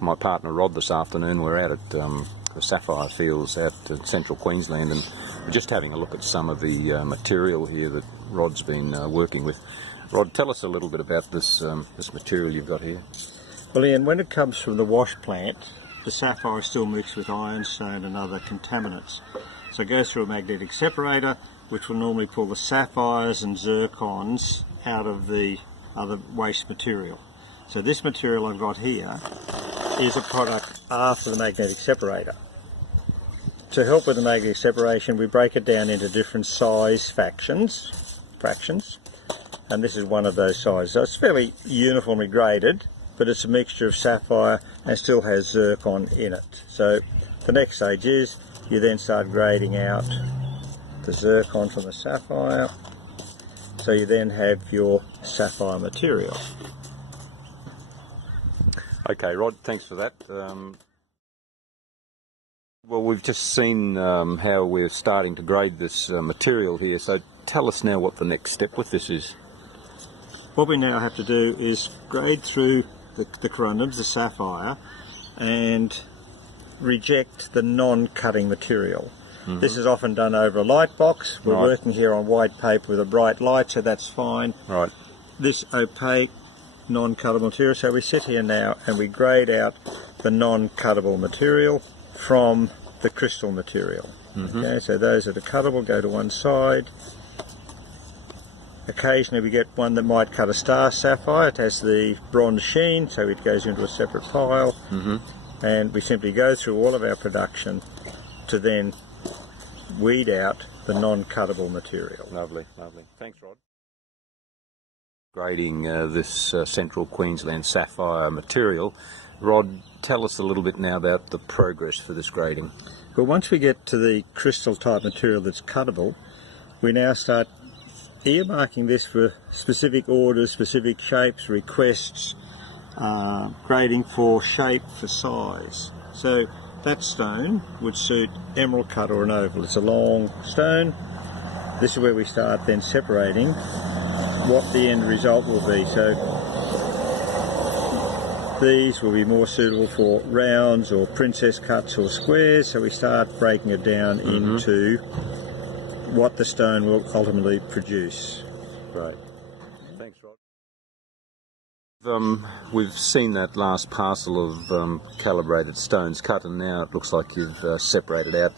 My partner Rod this afternoon, we're out at the sapphire fields out in Central Queensland, and we're just having a look at some of the material here that Rod's been working with. Rod, tell us a little bit about this this material you've got here. Well, Ian, when it comes from the wash plant, the sapphire is still mixed with ironstone and other contaminants. So it goes through a magnetic separator, which will normally pull the sapphires and zircons out of the other waste material. So this material I've got here is a product after the magnetic separator. To help with the magnetic separation, we break it down into different size fractions, and this is one of those sizes. So it's fairly uniformly graded, but it's a mixture of sapphire and still has zircon in it. So the next stage is you then start grading out the zircon from the sapphire, so you then have your sapphire material. Okay, Rod, thanks for that. Well, we've just seen how we're starting to grade this material here, so tell us now what the next step with this is. What we now have to do is grade through the corundums, the sapphire, and reject the non-cutting material. Mm-hmm. This is often done over a light box. We're working here on white paper with a bright light, so that's fine. Right. This opaque non-cuttable material, so we sit here now and we grade out the non-cuttable material from the crystal material. Mm-hmm. Okay, so those that are cuttable go to one side. Occasionally we get one that might cut a star sapphire. It has the bronze sheen, so it goes into a separate pile. Mm-hmm. And we simply go through all of our production to then weed out the non-cuttable material. Lovely, lovely. Thanks, Rod. Grading this Central Queensland Sapphire material. Rod, tell us a little bit now about the progress for this grading. Well, once we get to the crystal type material that's cuttable, we now start earmarking this for specific orders, specific shapes, requests, grading for shape, for size. So that stone would suit emerald cut or an oval. It's a long stone. This is where we start then separating what the end result will be. So these will be more suitable for rounds or princess cuts or squares, so we start breaking it down into what the stone will ultimately produce. Great. Thanks, Rod. We've seen that last parcel of calibrated stones cut, and now it looks like you've separated out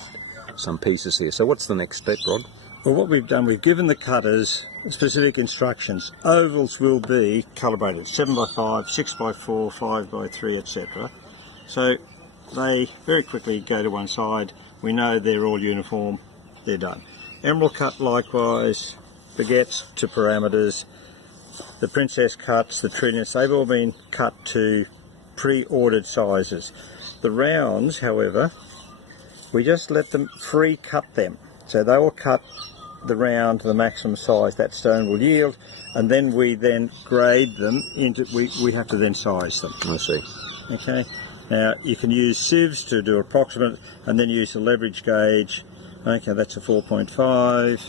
some pieces here. So what's the next step, Rod? Well, what we've done, we've given the cutters specific instructions. Ovals will be calibrated 7x5, 6x4, 5x3, etc. So they very quickly go to one side. We know they're all uniform, they're done. Emerald cut likewise, baguettes to parameters, the princess cuts, the trillions, they've all been cut to pre-ordered sizes. The rounds, however, we just let them free cut them. So they will cut the round to the maximum size that stone will yield, and then we then grade them into, we have to then size them. I see. Okay, now you can use sieves to do approximate, and then use the leverage gauge. Okay, that's a 4.5.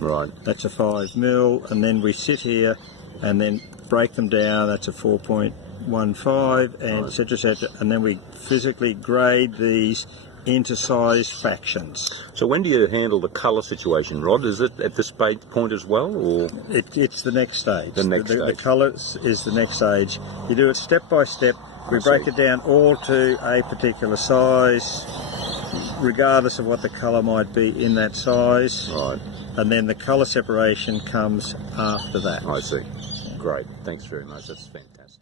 Right. That's a 5 mil, and then we sit here and then break them down. That's a 4.15, and etc., and then we physically grade these into size fractions. So when do you handle the colour situation, Rod? Is it at this point as well, or it's the next stage? The next stage. The colour is the next stage. You do it step by step. We break it down all to a particular size, regardless of what the colour might be in that size. Right. And then the colour separation comes after that. I see. Great. Thanks very much. That's fantastic.